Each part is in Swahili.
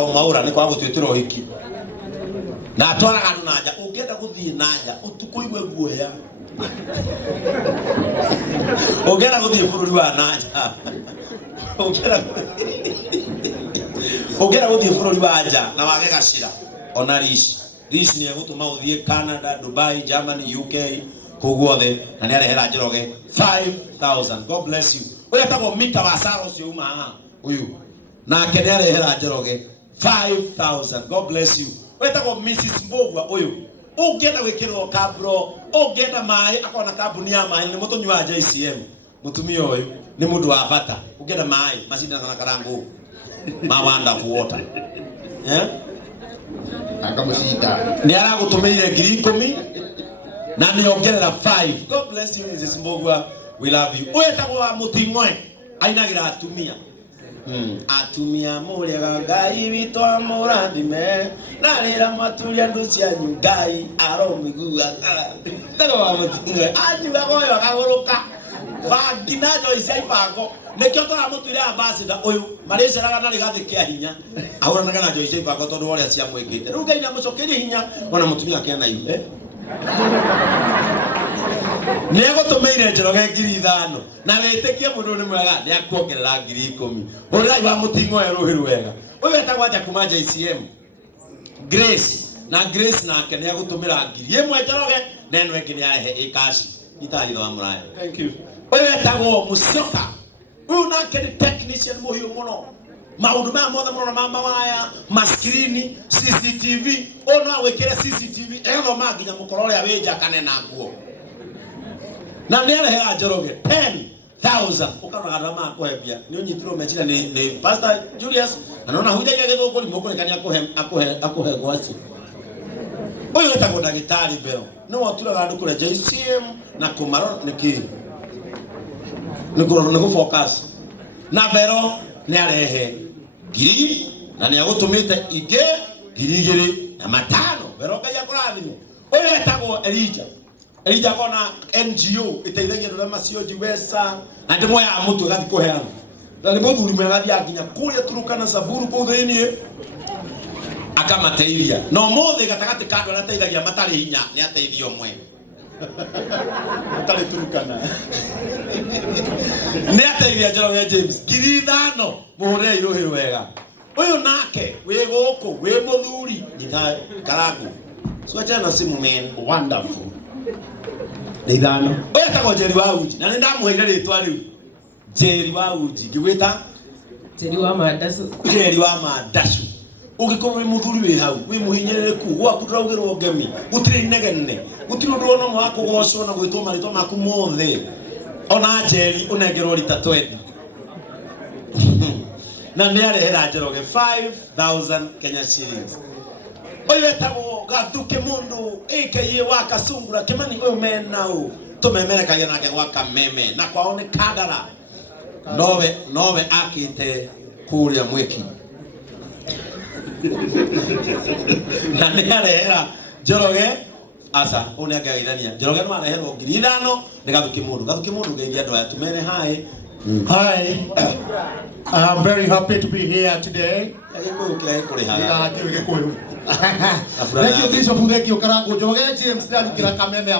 o maura ni kwa gutwitira hiki na twara gandu naja ungenda guthie naja utukuigwe guoya ungenda guthie bururi wa naja ungenda guthie bururi wa nja na wage gacira ona rishi ni egutuma uthie Canada, Dubai, Germany, UK kuguothe na ni arehera Njoroge 5000. God bless you. Uyu etagwo Mika wa Saro ucio uma haha uyu nake ni arehera Njoroge 5000. God bless you. Uyu etagwo Mrs. Mbogwa uyu ungenda gwikirwo kabro ungenda mai akona kabuni ya mai ni mutunywa JCM mutumia uyu ni mundu wa bata ungenda mai macindana na karangu ma wonderful water akamushida ni aragutumiire 10,000 na ni ongerera 5. God bless you Mrs. Mbogwa, we love you. Uyetagwa Muthing'oe ainagira atumia atumia murega Ngai witu amurathime na rira maturia ndu cianyu Ngai aromigua tagwa Muthing'oe anyuga goyo akaguruka vagina Joyce Ibango nikio tora mutwire ambassador uyu mariceraga na rigathi kia hinya ahuranaga na Joyce Ibango tondu oria cia mwikite riu Ngai na mucokerie hinya ona mutumia kia na iwe nego tumeire Njoroge 5,000 na wetikie mundu ni mwega ni akuongerera 10,000 urai wa Muthing'oe ruhiru wega uyu etagwa aja kuma JCM Grace nake ni agutumira 1,000 Njoroge na eno engi ni arehe ikashi itari tho amuraya. Thank you. Uyu etagwo Musyoka uyu nake ni technician muhiu muno maundu ma mothe muno ma mawaya maskrini CCTV ono awekere CCTV ego maginya mukoro ria winja kanena nguo na ni arehe Njoroge 10,000 ukana arama kuhebia ni unyitirwo mechira ni Pastor Julius anaona hujaje githunguri mukurekania akuhe gwasi uyu etagwo Ndagitari Bero no waturaga andu kure JCM na kumaro niki niko focus na Bero ni arehe giri na ni agutumite ige girigiri na matano Bero kaya kurathime uyu etagwo Elijah kona NGO iteithagia ndu macio jiwesa na ndimo ya mutu gathi kuheana na ni muthuri mwega thia nginya kuria Turukana Samburu ku thiini akamateithia no mothe gatagati kandu arateithagia matari hinya ni ateithio mwe atari Turukana ni ateithia Njoroge James 5,000 muhore iruhiru wega uyu nake wi guku wi muthuri nyita karangu so achana simu men wonderful Nidano. Oya tako Jerry wa uji. Na nenda muheire ritwa riu. Jerry wa uji. Ngigwita Jerry wa Mandasu. Jerry wa Mandasu. Ugikorwo muthuri wi hau, wi muhinyereku, gwaku turaugirwo ngemi. Gutiri negenne. Gutiri undu ono mwako gocwo na gwitwo marito maku mothe. Ona Jerry unengerwo rita 20. Na ni arehera Njoroge 5,000 Kenya shillings. Oyo etagwo Gathuke mundu aka wa Kasungura Kimani uyu menau tumemerekagia nake gwa Kameme na kwao ni Kandara nowe akite kuria mwiki na ni arehera Njoroge asa unengaithania Njoroge no areherwo 5,000 ni Gathuke mundu ngeithia andu aya tumene hai. Hi, I'm very happy to be here today. Thank you, Bishop. Thank you, Karangu. Njoroge James, thank you, Kameme.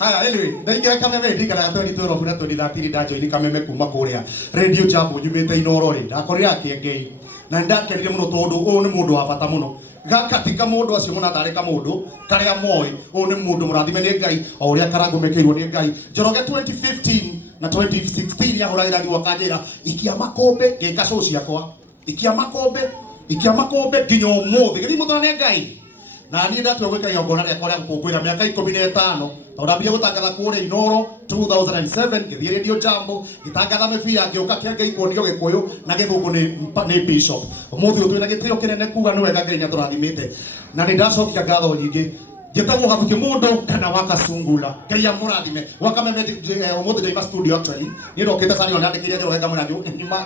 Anyway, thank you, Kameme. Ndika na 2012 na 2013 ndajo ini Kameme kuma kuria Radio Jambo nyumite Inorori ndakorira Kiengei na ndakerire muno tondu uyu ni mundu wa bata muno gakatika mundu acio muna tarika mundu karia moi uyu ni mundu murathime ni Ngai o uria Karangu mekeirwo ni Ngai. Njoroge 2015 na 2016 yahuragira ni wakanjira ikia makombe ngeka show ciakwa ikia makombe nginya umuthi githi mutana ni Ngai na ni ndatwe gwika Igongoana riakwa ria gukungwira miaka 15 tondambia gutangatha kuria Inoro 2007 ngithie Radio Jambo gitangatha mibira ngioka Kiengei kuonio Gikuyu na Githungu ni Bishop umuthi uyu twina gitio kinene kuga ni wega Ngai nyaturathimite na ni ndacokia ngatho nyingi gitagwo Gathuke mundu kana wa Kasungula Ngai amurathime wakameme umuthi ndaima studio actually ni ndokite sani onandikiria Njoroge ngamura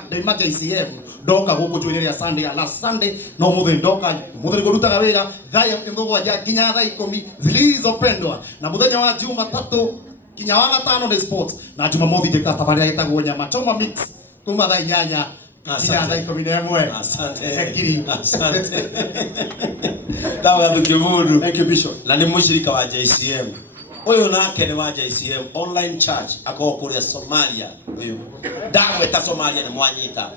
ndaima JCM ndoka guku njwiriria Sunday na Sunday no umuthi ndoka umuthi ngurutaga wira thaya ngogwa nginya thaa 10 zilizopendwa na muthenya wa Jumatatu kinya wa gatano ni sports na Jumamothi ndika safari yetagwo nyama choma mix kuma thaa 8 nginya thaa 11. Asante. Dawa dukimundu. Thank you Bishop. Na ni mushirika wa JCM. Uyu nake ni wa JCM online church akao kuria Somalia. Uyu dawe ta Somalia ni mwanyita.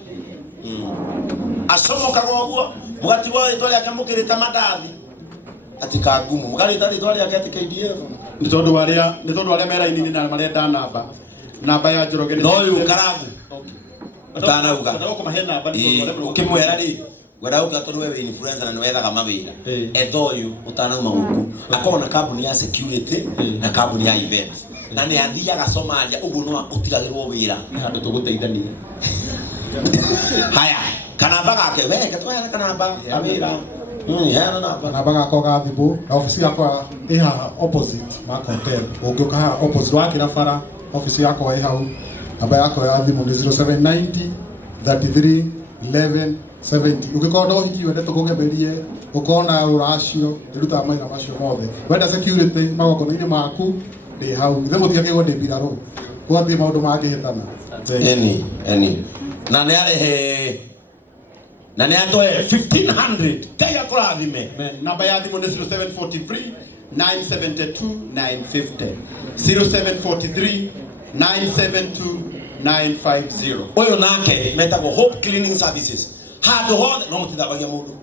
Asomoka gwo mugati wa itwali akamukirita madathi atika gumu mugari itwali akati KDF ni tondu aria mera inini na marenda namba ya Njoroge no yu karagu utana uga ndako mahena namba ukimwera ri gwara uga tondu wewe influencer na niwethaga mawira ethoyu utana uma guku akona kambuni ya security na kambuni ya event na ni athiaga Somalia ugu no utigagirwo wira handu tuguteithania haya kanamba gake weke twaya kanamba awira namba gako ga thibu ofisi yako iha opposite Mark Hotel ukioka opposite wake na fara ofisi yako iha namba yako ya thimu ni 0790 33 11 70 ukikona uhiki wende tukugeberie ukona uracio iruta maina macio mothe wenda security magoko-inĩ maku ndi hau ithe mutiakigwo ndi biraro kwathi maundu mangihitana eni na ni arehe na ni atoe 1500 kaya kurathime namba ya thimu ni 0743 972 950 0743 972 950. Uyu nake metagwo Hope Cleaning Services handu hothe no mutithabagia mundu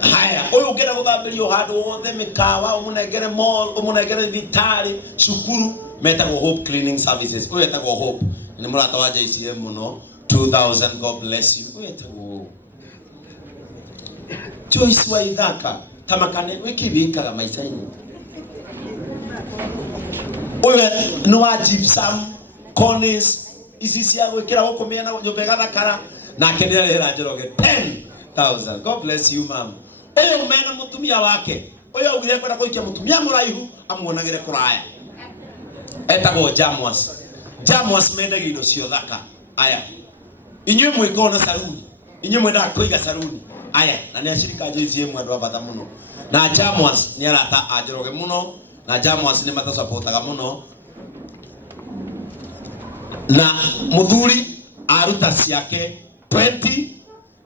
haya uyu ngera guthambirio handu hothe mikawa umunengere mall umunengere thitari cukuru metagwo Hope Cleaning Services uyu etagwo Hope ni murata wa JCM muno 2000. God bless you. Wetagwo Joyce wa Ithaka tamakane wikibikaga maicaini uyu no wa gypsum corners isi cia gwikira gukumia na nyumba gathakara na kenderera Njoroge 10,000. God bless you ma'am. Uyu mena mutumia wake uyu augire kwenda kuikia mutumia muraihu amuonagire kuraya etagwo Jamwas mendaga indo cio thaka aya inywe mwikona saruni inywe mwenda kuiga saruni aya na ni ashirika JCM andu abata muno na Jamwas ni arata a Njoroge muno na Jamwas ni mata supportaga muno na muthuri aruta ciake 20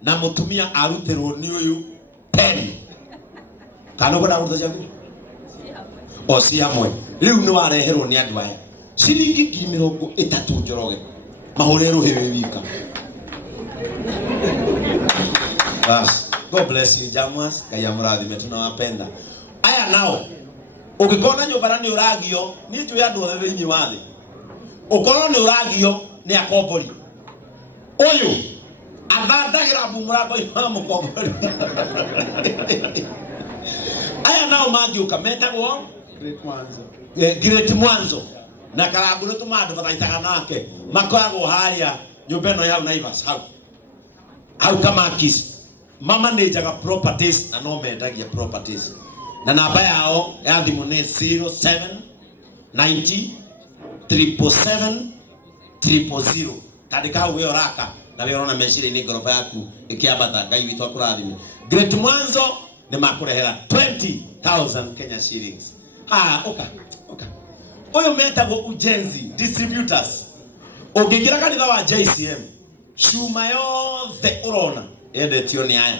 na mutumia arutirwo ni uyu 10 kana gona aruta ciake o si amwe riu ni wareherwo ni andu aya ciringi 30 Njoroge mahorero hewe wika. Bas, God bless you Jamwas, kaya murathime tunawapenda. Aya nao ukikona nyumba ni uragio ni nju ya ndothe thini wathi ukorwo ni uragio ni akombori uyu athandagira mumurango ima mukombori aya nao mangiuka metagwo Great Mwanzo na karangu nituma advertisaga nake makoragwo haria nyumba ino ya Naivas hau kama kis mama nejaga properties na no mendagia properties na namba yao ya thimu ni 0790 777 000 tandika wewe raka na wewe unaona meshire ni gorofa yaku ikiambata ngai witu akurathime. Great Mwanzo ni makurehera 20,000 Kenya shillings. Oka uyu metagwo ujenzi distributors ukingira kanitha wa JCM shuma yothe urona endetio ni aya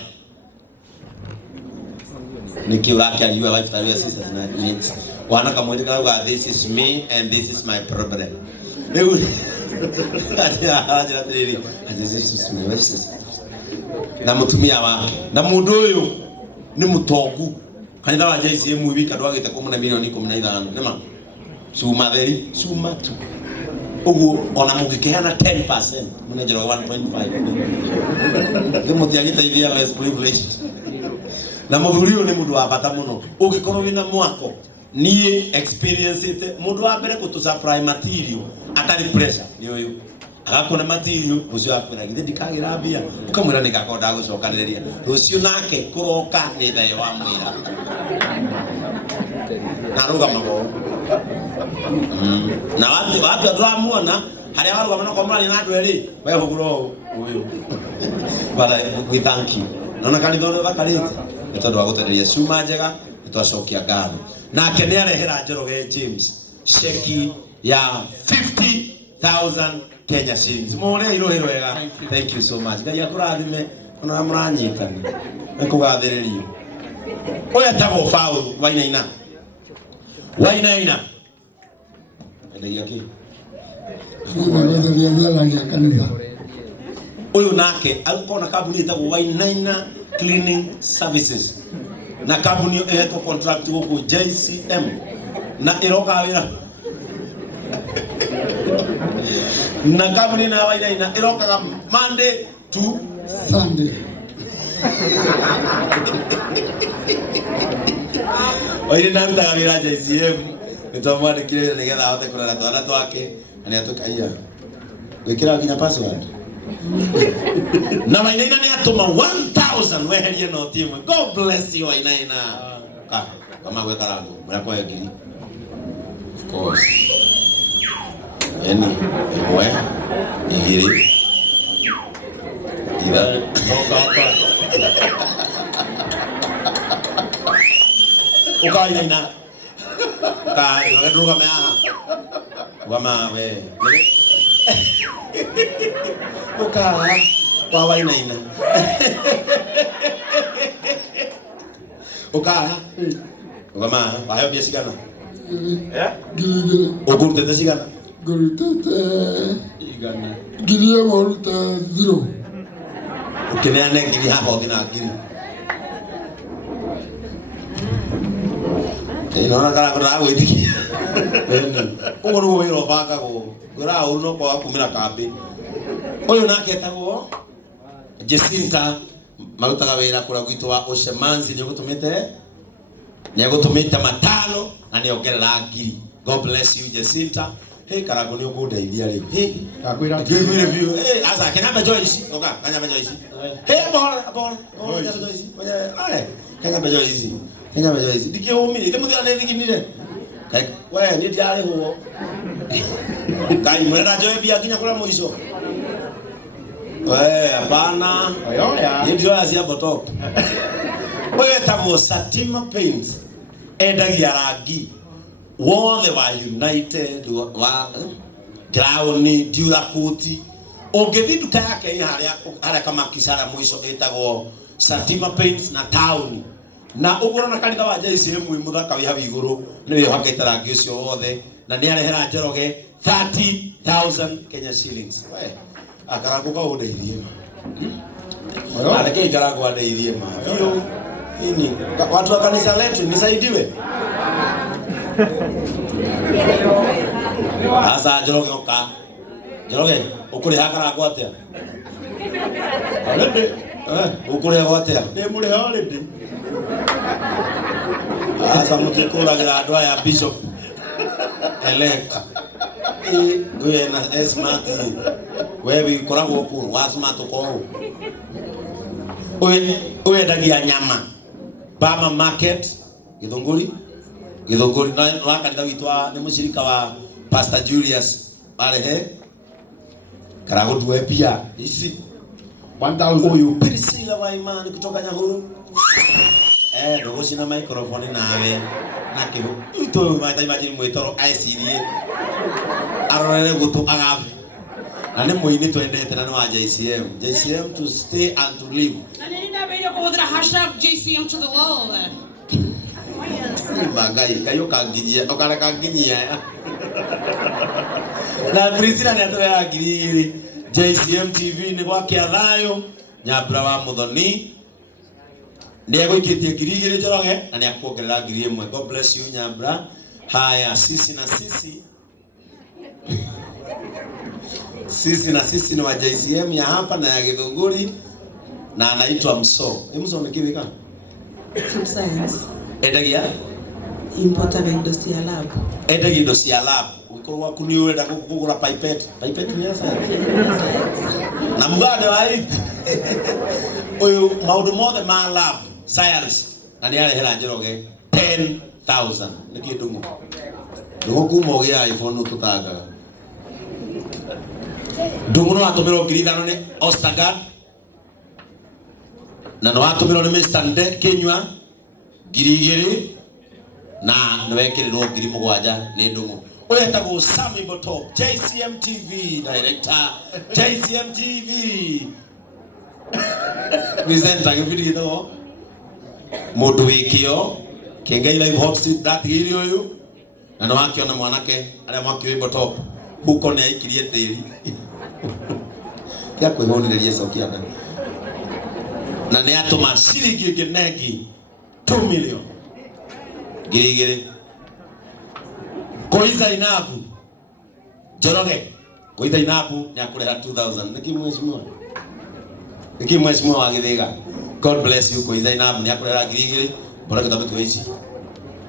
nikiurakia you life that your sisters and needs wana kamwe ndikaga this is me and this is my problem na mutumia wake na mundu uyu ni mutongu kanitha wa JCM wika ndwagite kumuna milioni 15 nema suma tu ugu ona mungikeana 10% mnajira 1.5 ndimo tiagita idea less privilege na muthuri ni mundu wa bata muno ugikorwo wina mwako ni experience ite mundu wa mbere kutu supply material atari pressure ni uyu agakona material ucio akwira githe ndikagira bia ukamwira nikakonda gucokaniriria rucio nake kuroka ni thayo wa mwira naruga mago na watu atwamuona haria waruga mana kwa mrani na andu eri wewe huguro uyu bala we thank you nona kanitha ndo bakarite tondu wa gutereria cuma njega nitwacokia ngatho nake ni arehera Njoroge James sheki ya 50,000 Kenya shillings. Mwone hilo wega. Thank you so much. Ngai akurathime ona muranyitani. Nikugathiririo. Oya tago faulu wainaina. Wainaina. Ndio yake. Uyu nake alikuwa na kabuni itago Wainaina Cleaning Services. Na kabuni eto contract huko JCM na iroka wira. Na kabuni na Wainaina iroka Monday to Sunday. Oire na mta wira JCM nitomwani kile nigetha ahote kurara twana twake ani atukaia wikira kinya password na Wainaina ni atuma 1000 weherie no team. God bless you Wainaina. Kama we karango mrako ya giri of course eni mwe igiri ida oka Wainaina ka ndoga mea wama we oka wa Wainaina oka wama ayo bia sigana Gili. okurte sigana Gurutete. igana Gili waruta 0. ukineane gili hapo dina gili ino na kara gwitiki uguru wiro baka go ura uru no kwa kumira kambi uyu nake etagwo Jacinta marutaga wira kura gwitu wa Oshemanzi ni gutumite matano na ni ongerera ngiri. God bless you Jacinta. Hey karago ni ugundeithia ri hey Takwira give me review hey asa Kenya Joyce oka Kenya Joyce hey bora Kenya Joyce ale Kenya Joyce dike umi ite muthira ne thiginire kai we ni diare huo kai mwera joy bia kinya kula muico we hapana oya ni ndio azia botop wewe tamo Satima Paints endagia rangi wothe wa United wa Crown Durakuti ungethi duka yake haria kama kisara muico etagwo Satima Paints na town na ugura na kanitha wa JCM muthaka wi hawi iguru ni wi hakite rangi ucio wothe na ni arehera Njoroge 30,000 Kenya shillings. We akarago ka undeithie ale ke ikarago andeithie ma hiyo ini watu wa kanisa letu nisaidiwe asa Njoroge oka Njoroge ukuri hakarago atia alende ukuri atia ni muri alende asa mutikuragira andu aya bishop elect we na smart wewe koragwo ku wa smart ko we dagia nyama Bama Market Githunguri na wakanitha witwa ni mushirika wa Pastor Julius Alehe karago duwe pia isi 1000 uyu Priscilla wa imani kutoka Nyahuru ndogo sina microphone nawe na kiho ito mata imagine mwitoro aisirie arorere gutu agabi na ni muini twendete na wa JCM to stay and to live and then that video go with the #JCM to the world bagai kayo kagiye okara kagiye na Priscilla ni atoya agiri JCM TV ni kwa kiathayo Nyambura wa Muthoni ni egwikitie ngiri Njoroge na ni akuongerera ngiri imwe. God bless you Nyambura. Haya sisi ni wa JCM ya hapa na ya Githunguri na anaitwa Mso. Mso ni kiwika? Food science. Edagia? Importer industrial lab. Edagia industrial lab. Uko kuni urenda kugura pipette. Pipette ni asa? Na mugade wa hii. Oyo maundu mothe ma lab science na ni arehera Njoroge 10,000 niki ndungu ndugu kuma ogia iPhone tutagaga ndungu no atumiro ngiri 5 ni Ostagard na no atumiro ni Mr. Nde Kinyua ngiri 2 na nwekirirwo ngiri 7 ni ndungu Oyetago Sami Botop, JCM TV director, JCM TV. Presenter video Mundu wikio Kiengei live hot seat that video you. Na wakiona mwanake aria mwaki wi Botop huko ne aikirie tiri. Ya kwihonireria cokia nda. Na ne atuma ciringi ngenegi 2 million. Girigiri. Koiza inabu. Njoroge. Koiza inabu ni akurera 2000. Niki mheshimiwa wa Githiga. God bless you Koiza inabu ni akurera girigiri. Bora kitabu tu hizi.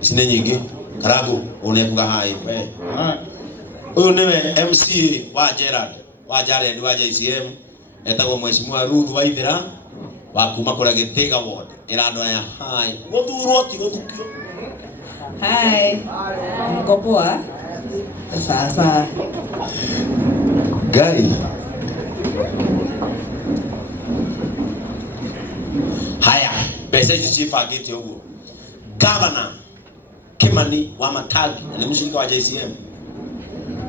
Isine nyingi. Karagu unekuga hai we. Huyu niwe MC wa Gerard. Wa Jared wa JCM. Etagwo mheshimiwa Ruth wa Ithira. Wa kuma kura Githiga ward. Irando ya hai. Gothurwo ti gothukio. Hi. Mko poa? Sasa. Gari. Haya, pesa hizi chifa geti huko. Governor Kimani wa Matagi, ni mshirika wa JCM.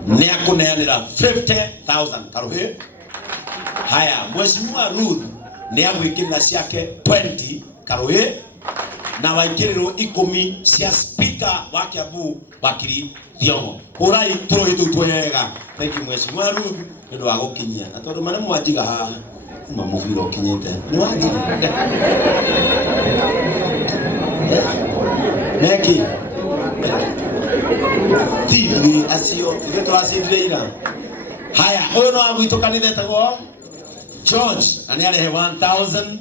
Ni akuneanira 50,000 karuhe. Haya, mheshimiwa Ruth ni amwikirira ciake 20 karuhe. Na waikiriro 10 cia speaker wa Kiambu Bakiri Thiongo. Urai turo itu twega. Thank you mheshimiwa Ruth ndio wa gukinyia. Na tondu mane mwajiga haha kuma muviro kinyite. Ni wajiga. Neki. Tibi asio tigeto asidreira. Haya, uyo no agwito kanitha tago George ani arehe 1000.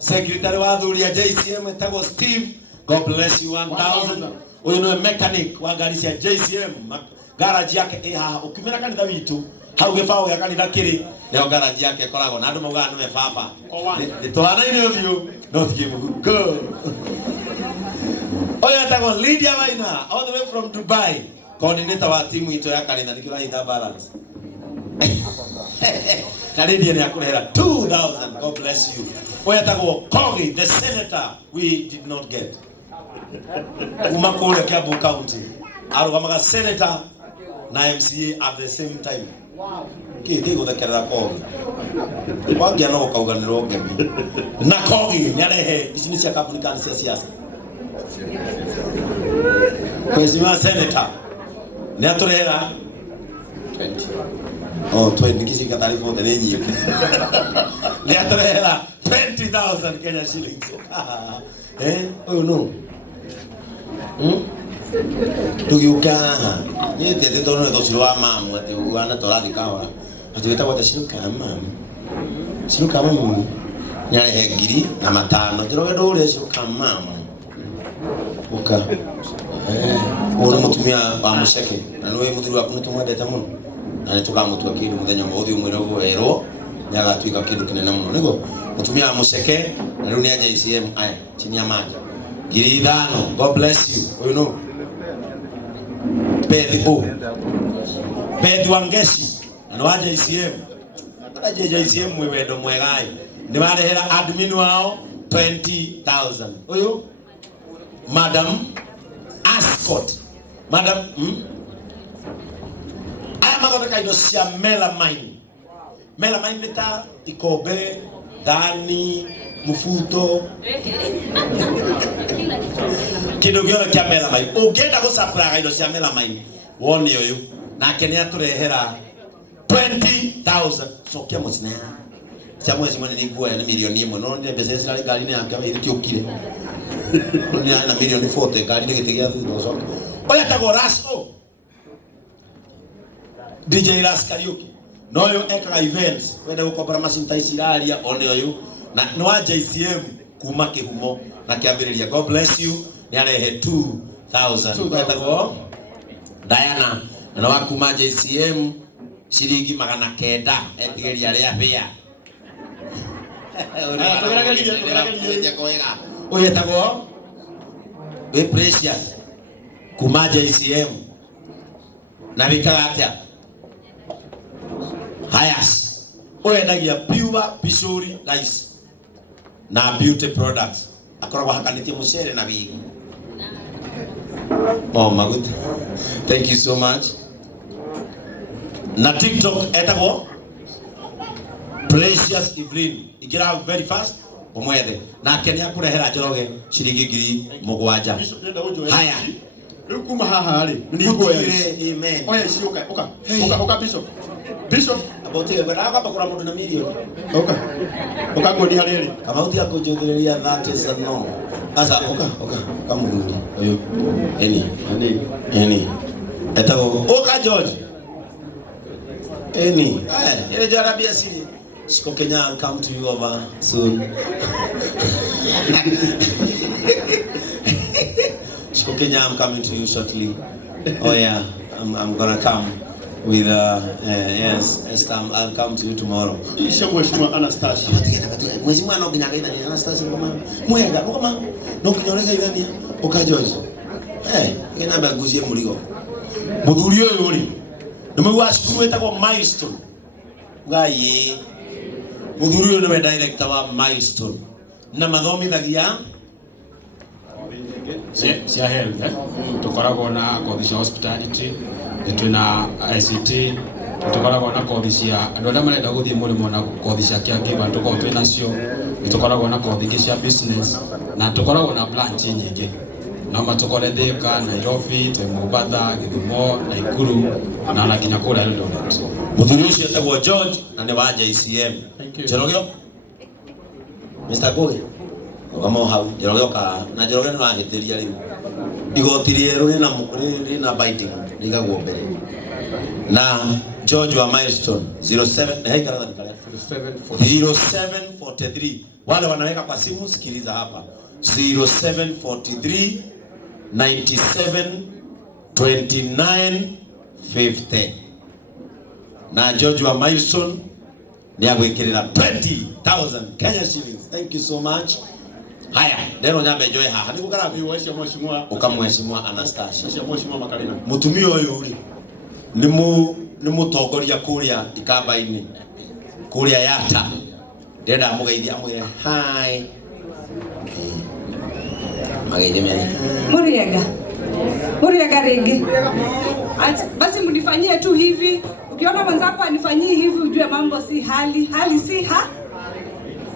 Secretary wa Dhuria JCM tago Steve. God bless you 1000. Uyu no mechanic wa gari cia JCM. Garage yake haha ukimira kanitha witu. Hau gifao ya kanitha kiri leo garage yake koragwo na andu mauga niwe baba. Ni twana ini uthio no tikimu. Go. Oya tago Lydia Waina all the way from Dubai. Coordinator wa timu ito ya kanitha nikira ida balance. Na Lydia ni akurehera 2000. God bless you. Oya tago Kogi the senator we did not get. Umakule Kiambu County. Arugamaga senator na MCA at the same time. Wow. Kiki guthekera Kogi. Wangia no kauganiro ngemi. Na Kogi ni arehe ici ni cia kampuni kana cia siasa. Mheshimiwa senator ni aturehera 20. Oh, 20 kishika taarifa wote ni nyingi. Ni aturehera 20,000 Kenya shillings. Oh no. Tugiuka ni tete tono ne tosirwa mamu ati uana torathi kawa ati weta wata shiruka mamu shiruka mamu nyane hegiri na matano Njoroge ndore shiruka mamu uka ona mutumia wa musheke na niwe muthuri waku nitumwendete muno na nitukamutua kindu muthenya muthi umwe no werwo nyaga twika kindu kinene muno nigo mutumia wa musheke na riu ni JCM aya chini ya maji ngiri 5. God bless you. You know Pedro Wangeshi na wa JCM. Na JCM mwe wendo mwegai. Ni warehera admin wao 20,000. Oyo Madam Ascot. Madam aya magoda kaido cia melamine. Melamine nita ikobe dani mufuto kido gyo kya melamine ugenda go supply kaido cia melamine woni oyu na kenya turehera 20,000 so kia musina cia mwezi mwana ni gwa na milioni 1 no ndi pesa cia gari ni yake ile tiokire ni na milioni 40 gari ni gitigia thutha so oya tago raso DJ Ras Karaoke noyo eka events wenda gukobora macinta iciraria one oyu na no wa JCM kuma kihumo na kiambiriria. God bless you ni arehe 2,000 etagwo Diana na wa kuma JCM shiringi 900 etigeria ria pia oya etagwo we precious kuma JCM na bikagatia hayas oyendagia pure pishori rice na beauty products akoragwo hakanitie mucere na wigi maguta Thank you so much. Na TikTok etagwo Precious Evelyn. Igira very fast umwethe. Na Kenya kurehera Njoroge ciringi 7,000. Haya. Riu kuma haha ri ni Muthee, amen. Oya ici oka bishop. Bishop About you, but I got a couple of million. Oka ngodi hariri. Kama uti akonjothiria that is a no. Asa kama ngudi. Oyo. Any. Etago oka George. Any. Ile jara bia siri. Siko Kenya, I'll come to you over soon. Siko Kenya, I'm coming to you shortly. Oh yeah, I'm gonna come with yes, I'll come to you tomorrow. Mheshimiwa Anastasia. Mheshimiwa anaoginyaga ina Anastasia kama mwega kama nokinyorega igania oka George. Ngena baguzie muligo. Muthuri uyu ri nimwe wasukuru etagwo Milestone. Gaye. Muthuri uyu niwe director wa Milestone. Na mathomithagia cia health tukoragwo na kothi cia hospitality, twina ICT, tukoragwo na kothi cia andu aria marenda guthie murimo na kothi cia caregiver tukoragwo twina cio, tukoragwo na kothi cia business na tukoragwo na branch nyingi no matukore Thika, Nairobi, Mombasa, Githumo, Nakuru na nginya kura Eldoret. Muthuri ucio etagwo George na ni wa JCM. Njoroge Mr. Kogi kama hau Njoroge oka na Njoroge ni wahitiria riu igoti rieru rina biting rigagwo mbere na George wa Milestone 0743 wale wanaweka kwa simu, sikiliza hapa 0743 97 29 50 na George wa Milestone ni agwikirira 20,000 Kenya shillings. Thank you so much. Haya, ndero nyambe joy haha ni gukara bi wecio mheshimiwa ukamheshimiwa Anastasia Mheshimiwa Makarina. Mutumia uyu ri ni mutongoria kuria ikamba-ini kuria yata ndenda mugeithia amwire hi mageithia Muriega ringi. Basi mnifanyie tu hivi. Ukiona mwenzako anifanyie hivi ujue mambo si hali si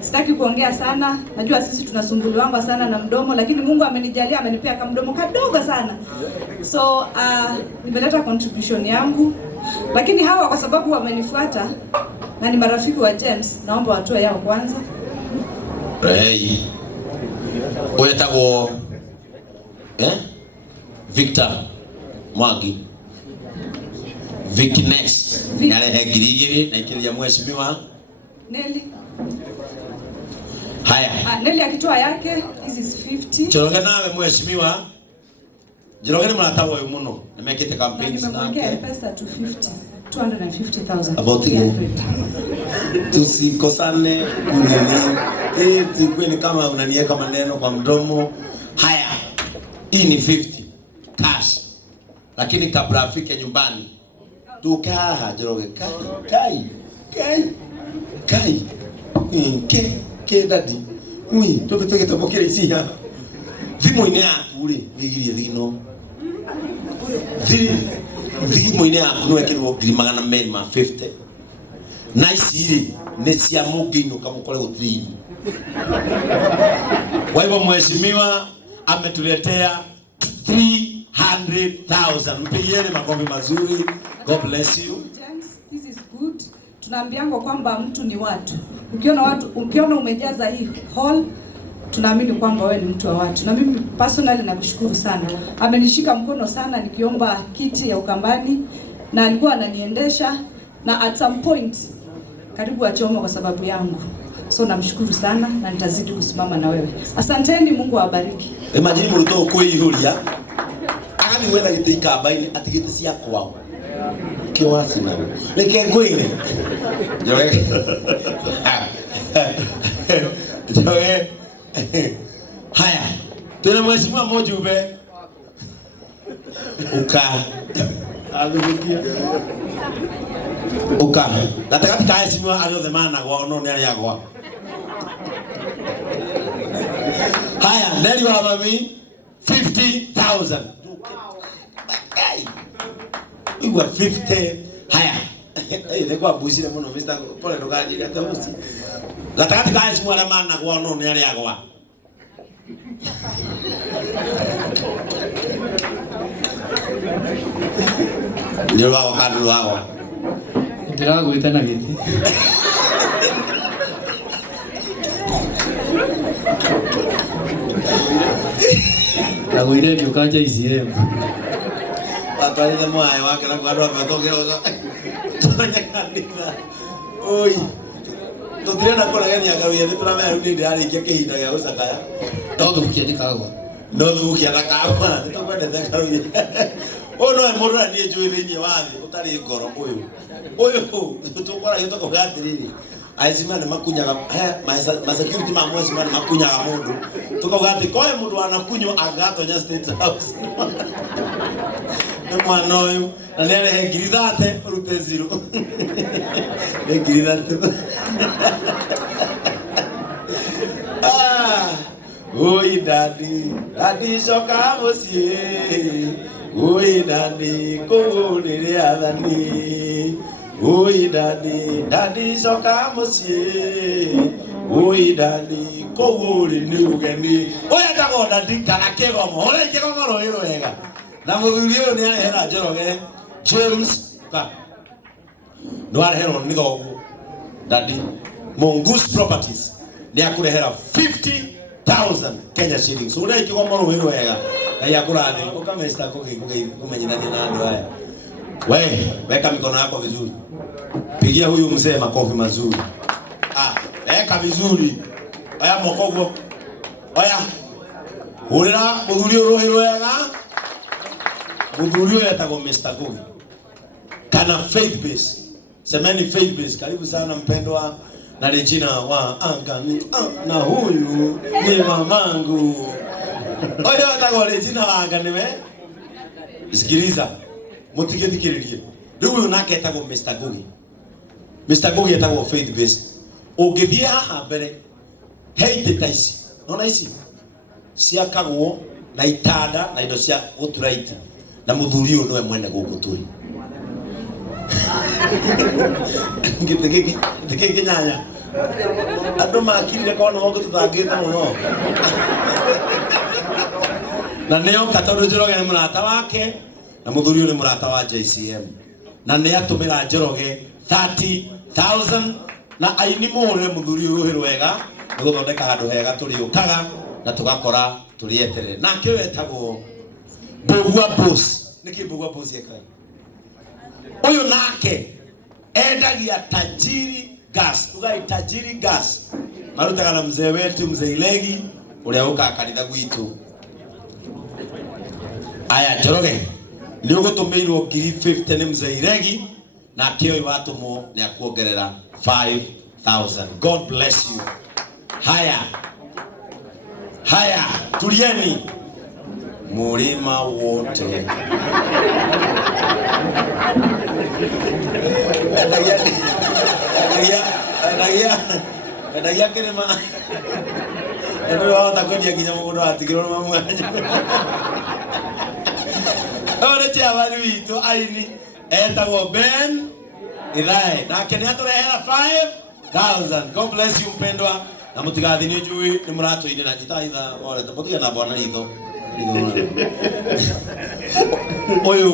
Sitaki kuongea sana. Najua sisi tunasumbuliwa sana na mdomo, lakini Mungu amenijalia, amenipea kama mdomo kadogo sana. So nimeleta contribution yangu. Lakini hawa kwa sababu wamenifuata na ni marafiki wa James, naomba watoe yao kwanza. Hey. Oyetago Victor Mwagi. Vicky next. Yale hegirigiri na ikilia mheshimiwa Nelly. Haya. Nelly akitoa yake, this is 50. Njoroge nawe mheshimiwa. Njoroge ni mnatawa uyu muno. Nimekete campaigns nake. Nimemwekea pesa 250,000. About you. Tusikosane kunini. Kweli kama unaniweka maneno kwa mdomo. Haya. Hii ni 50 cash. Lakini kabla afike nyumbani tukaa Njoroge kai ke dadi toke tabokere isia thimo ine yaku ri nigirie thino thimo ine yaku no ekirwo 250 na ici ri ni cia mungino kamukore uthini. Kwa hivyo mheshimiwa ametuletea 300,000. Mpigieni makofi mazuri. God bless you. James, this is good. Tunaambianga kwamba mtu ni watu. Ukiona umejaza hii hall, tunaamini kwamba wewe ni mtu wa watu. Na mimi personally nakushukuru sana. Amenishika mkono sana nikiomba kiti ya Ukambani na alikuwa ananiendesha na at some point karibu achoma kwa sababu yangu. So namshukuru sana na nitazidi kusimama na wewe. Asanteni, Mungu awabariki. Imagine muruto kuihuria. Agani wena gite Ikamba-ini atigite cia kwao. Kiwasi na. Reke ngwire. Njoroge. Njoroge. Haya. Tuna mheshimiwa Mojube. Uka. Nataka tukae simu aliyo dhamana kwa ono ni aliyagwa. Haya, Nelly wa mami 50,000. igwa 50 haya ilikuwa buzi muno Mr. Pole ndokaji kata buzi gatagati guys mwara mana kwa no ni ari agwa ni wa kandu agwa ndira gwita na giti agwire nduka JCM atari mwae wake na kwa ndo ametokea tonya kanitha oi tutirenda kuragania gawie ni turamenya ni ndari kia kihinda gia gucakaya ndo thukia ndikagwa no thukia ndakagwa ni tukwendete gawie o no emurura ni njui thiini wathi utari ngoro uyu tukora gito kugatiriri aizima ni makunyaga ma security ma mwezi ma makunyaga mundu tukauga koe mundu anakunywa agatonya state house ni mwana uyu na ni arehe ngiri 30 rute 0 ni ngiri 30 oi dadi soka mucie oi dadi kunyitirira athani oi dadi soka mucie oi dadi kunyitirira ni ugeni oya tago dadi kana kegomo ore kegomo roiro wega na muthuri uyu ni arehera Njoroge James ka no arehero ni thogu dadi Mongoose Properties ni akurehera 50,000 Kenya shillings ura ikigomo roiro wega ya kurathi ukamesta kumenyana na ndo haya wewe weka mikono yako vizuri pigia huyu mzee makofi mazuri weka vizuri aya mokogo aya urira muthuri urohiro wega muthuri yetago Mr. Gogi kana faith base semeni faith base karibu sana mpendwa na Regina wa angani na huyu ni mamangu oyo yetago Regina wa angani we sikiliza mutigethikiririe riu nake yetago Mr. Gogi Mr. Gogi yetago faith base ungithia haha mbere heite taisi nona ici cia kagwo na itanda na indo cia guturaiti na muthuri uyu niwe mwene guku turi ngitike nyanya andu makirire kona wogo tuthangite muno na neo katondu Njoroge ni murata wake na muthuri uyu ni murata wa JCM na ni atumira Njoroge 30,000 na aini mure muthuri uyu wega guthondeka handu hega turiukaga na tugakora turieterere nake wetagwo Mbura boss niki Mbura boss yeka uyu nake endagia tajiri gas ugai tajiri gas marutaga na mzee wetu mzee Ilegi uria uka kanitha gwitu aya Njoroge ni ugutumirwo ngiri 50 ni mzee Ilegi na kio watumo ni akuongerera 5,000 God bless you haya tulieni mulima wote Adagia kirima ndio watakodia kinya mugondo atigiro mamwanya ore cha bali witu aini etagwo Ben Ithai nake ni aturehera 5,000 God bless you mpendwa na mutigathi ni njui ni muratoine na jitaitha ore tapotiga na bwana ritho oyo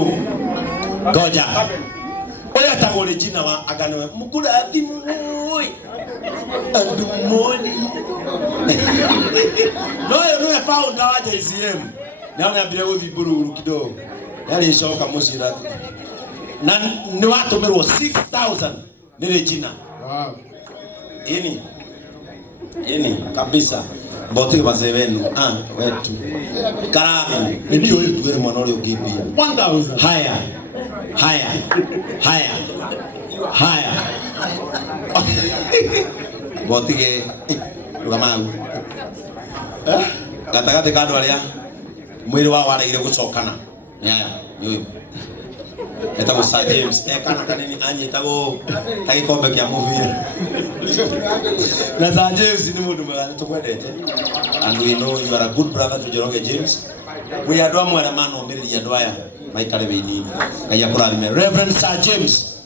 goja oya tagore jina wa aganwe mukurathi moi adumoni no ya founder wa JCM na niambia guthi bururu kidogo yali shoka mushira na ni watu merwo 6,000 ni Regina wow ini kabisa bote wazee wenu wetu karamu ndio huyu tuwele mwana ule ugibia 1,000 haya bote ugamau gatagate kadu alia mwili wao waraire gucokana ni etagwo Sir James kana kanini anyitago tagikombe kia movie na Sir James ni mundu mwega tukwendete and we know you are a good brother to Njoroge James we adwa mwera mano miriria ndwaya maikare bini. Ngai akurathime. Reverend Sir James